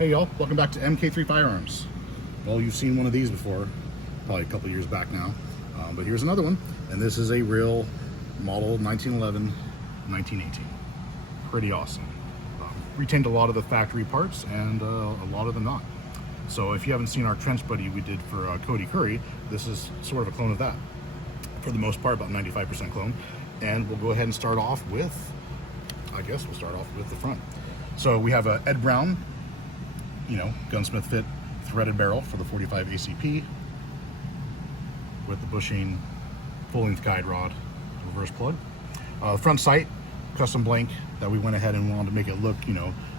Hey y'all, welcome back to MK3 Firearms. Well, you've seen one of these before, probably a couple years back now, but here's another one, and this is a real model 1911, 1918. Pretty awesome. Retained a lot of the factory parts and a lot of them not. So if you haven't seen our trench buddy we did for Cody Curry, this is sort of a clone of that. For the most part, about 95% clone. And we'll go ahead and start off with, I guess we'll start off with the front. So we have a Ed Brown, gunsmith fit threaded barrel for the 45 ACP with the bushing full length guide rod reverse plug. Front sight, custom blank that we went ahead and wanted to make it look,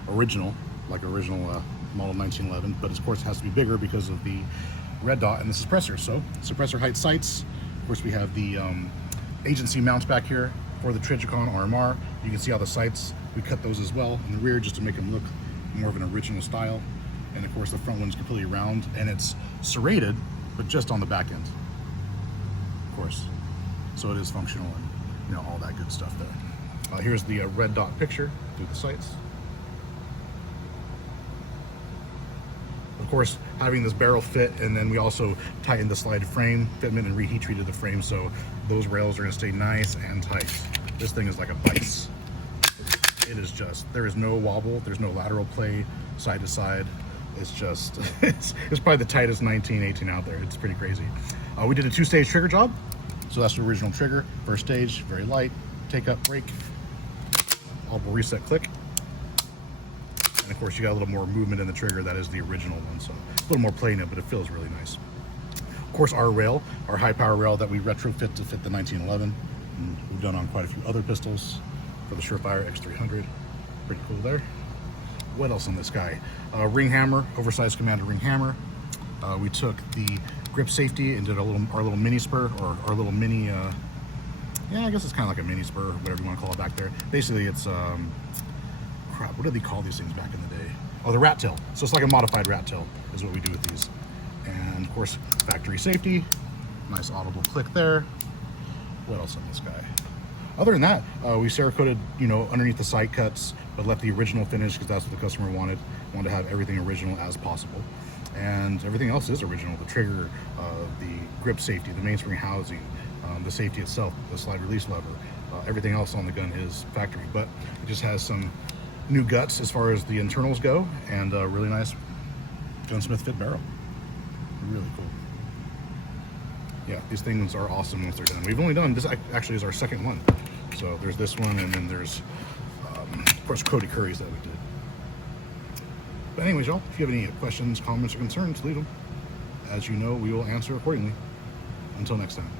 original, like original model 1911, but of course it has to be bigger because of the red dot and the suppressor. So suppressor height sights. Of course we have the agency mounts back here for the Trijicon RMR. You can see how the sights, we cut those as well in the rear just to make them look more of an original style. And of course the front one's completely round and it's serrated, but just on the back end, of course. So it is functional and all that good stuff there. Here's the red dot picture through the sights. Of course, having this barrel fit, and then we also tightened the slide frame fitment and reheat treated the frame, so those rails are going to stay nice and tight. This thing is like a vice. It is just, there is no wobble, there's no lateral play side to side. It's just, it's probably the tightest 1918 out there. It's pretty crazy. We did a 2-stage trigger job. So that's the original trigger. First stage, very light, take up, brake, audible reset click. And of course you got a little more movement in the trigger. That is the original one. So a little more play in it, but it feels really nice. Of course our rail, our high power rail that we retrofit to fit the 1911. And we've done on quite a few other pistols for the Surefire X300. Pretty cool there. What else on this guy? Ring hammer, oversized Commander ring hammer. We took the grip safety and did our little mini spur, or our little mini, I guess it's kind of like a mini spur, whatever you want to call it back there. Basically it's, crap, what did they call these things back in the day? Oh, the rat tail. So it's like a modified rat tail is what we do with these. And of course, factory safety, nice audible click there. What else on this guy? Other than that, we Cerakoted, underneath the side cuts, but left the original finish because that's what the customer wanted. Wanted to have everything original as possible. And everything else is original. The trigger, the grip safety, the mainspring housing, the safety itself, the slide release lever, everything else on the gun is factory, but it just has some new guts as far as the internals go, and a really nice gunsmith fit barrel. Really cool. Yeah, these things are awesome once they're done. We've only done, this actually is our second one. So there's this one, and then there's, of course, Cody Curry's that we did. But anyways, y'all, if you have any questions, comments, or concerns, leave them. As you know, we will answer accordingly. Until next time.